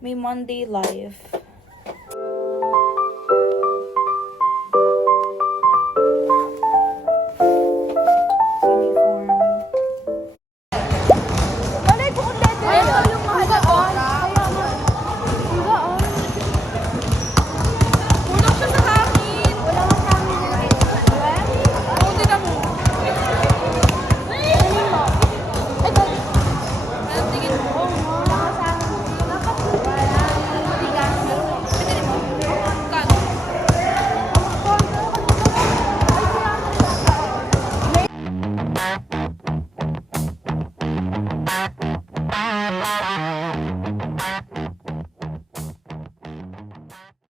May Monday live. Uniform. Malay ko kung dito. Ay, yung mahal on. Kaya nga. Diba on? Tulog siya sa hangin. Wala nga sa hangin na rin. Oo, din ako. Tingin mo. Ito. Anong tingin mo? Wala nga sa hangin. Dapat wala. Matigas. Tingin mo. Kano?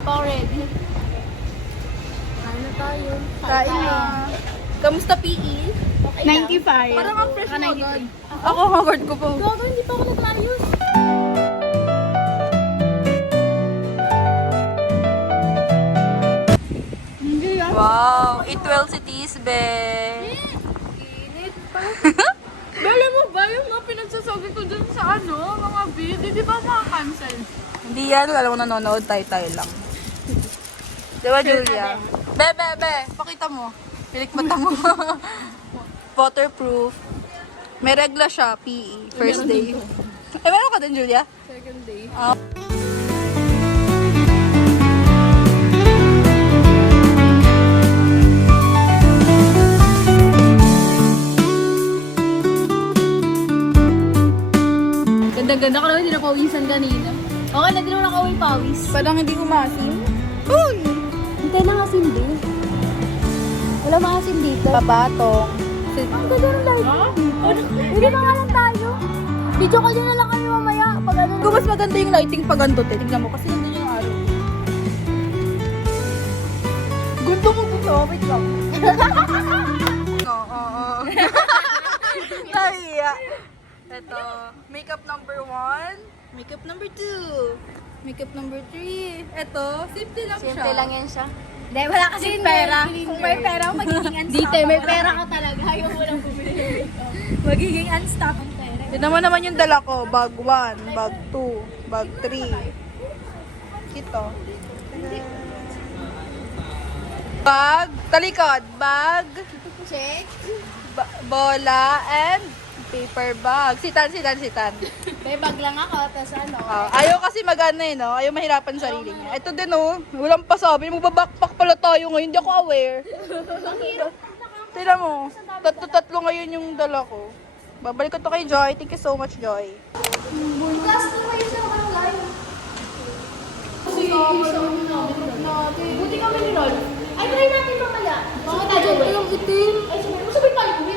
Already. Kain na tayo. Kain na. Kamusta PE? Okay 95. Parang ang fresh mo agad. Ako, Howard ko po. Gago, hindi pa ako nag-ayos. Hindi ah. Wow, eat well si Tisbe. Init pa. Bala mo ba yung mga pinagsasabi ko dun sa mga video, di ba mga-cancel? Hindi yan, alam mo nanonood, tayo-tayo lang. Di ba, Julia? Be, pakita mo. Pilikmata mo. Waterproof. May regla siya, PE, first day. Eh, meron ka din, Julia? Second day. Ganda-ganda ka naman, hindi na pawisan kanina. Okay na, di naman nakawin-pawis. Parang hindi umasim. Uy! Hintay na asin din. Wala maasin dito. Pabatong. Ang ganda ng lighting. Hindi na nga lang tayo. Video call nyo na lang kami mamaya. Pag ano Kung mas maganda yung lighting pag ganito, tignan mo kasi nandun yung araw. Gundo mo dito, wait lang. Oo. Nahiya. Ito, makeup number 1, makeup number 2, makeup number 3. Ito, simple lang siya. Simple lang yan siya. Hindi, wala kasi pera. Kung may pera, magiging unstoppable. Dito, may pera ka talaga. Ayaw mo lang bumili. Magiging unstoppable. Tignan mo naman yung dala ko. Bag 1, bag 2, bag 3. Ito. Bag, talikod, bag, Check. bola, and paper bag. Sitan. May bag lang ako, tapos Ayaw kasi magana no? Ayaw mahirapan sa sarili niya. Ito din walang pasabi. Magbabackpack pala tayo ngayon. Hindi ako aware. Tignan mo, tatlo ngayon yung dala ko. Babalik ko to kay Joy. Thank you so much, Joy. Customize yung online. Kasi buti kami ni Ron. Ay, try natin mamaya. Mga tayo yung itim. Ay, sabi tayo. Sabi tayo.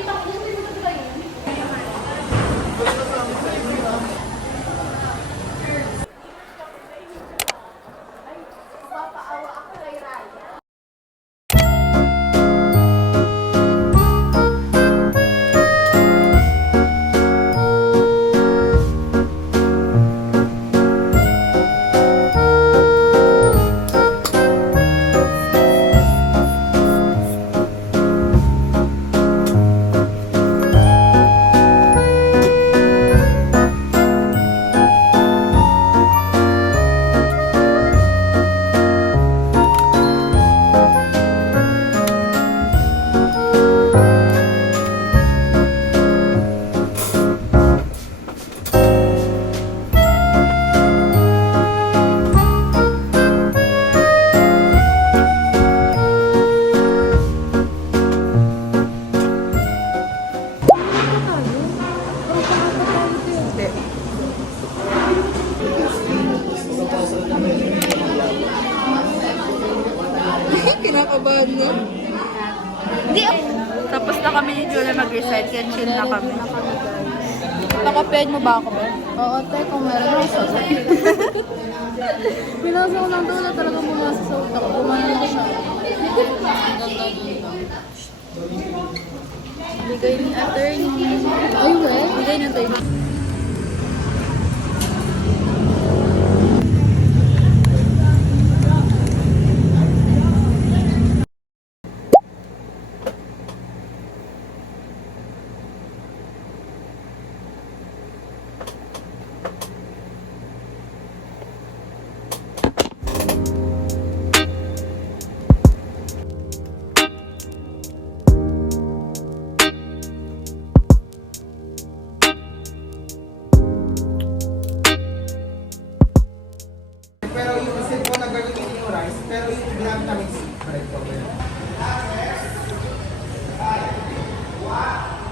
Kinakabahan mo? Hindi. Tapos na kami ni Julia mag-recite. Kaya chill na kami. Nakapaid mo ba ako ba? Oo, te, kung meron ako sa Pinasa ko lang doon na talaga bumasa sa utak. Bumana lang siya. Bigay ni attorney. Ay, well. Bigay ni attorney.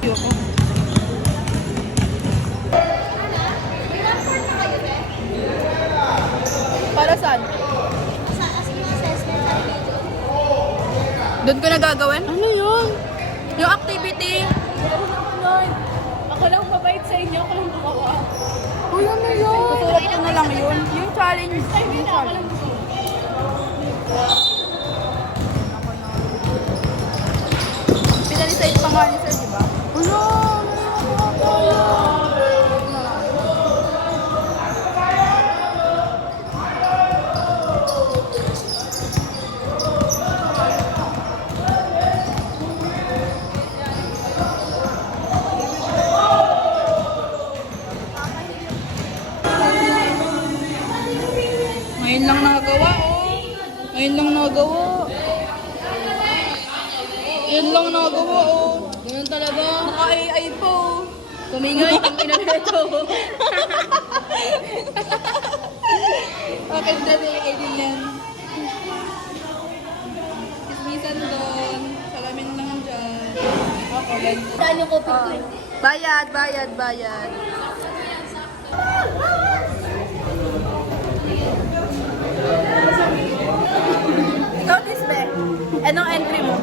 Para saan? Doon ko na gagawin? Ano yun? Yung activity. Ako lang mabait sa inyo, ako lang gumawa. Uy, ano yun? Tutulad ko na lang yun. Yung challenge. Yung challenge. Pinalisit pa nga niya, di ba? Ano? Ngayon lang nagawa, oh. Ngayon lang nagawa. Ngayon lang nagawa, oh. Ganun talaga. Naka-AI po. Kumingay, ang inabeto. Okay, dali, edit yan. Kismisan doon. Salamin lang dyan. Ako, ganito. Saan yung kopit ko? Bayad, bayad, bayad. Ikaw, Tisbe. Anong entry mo?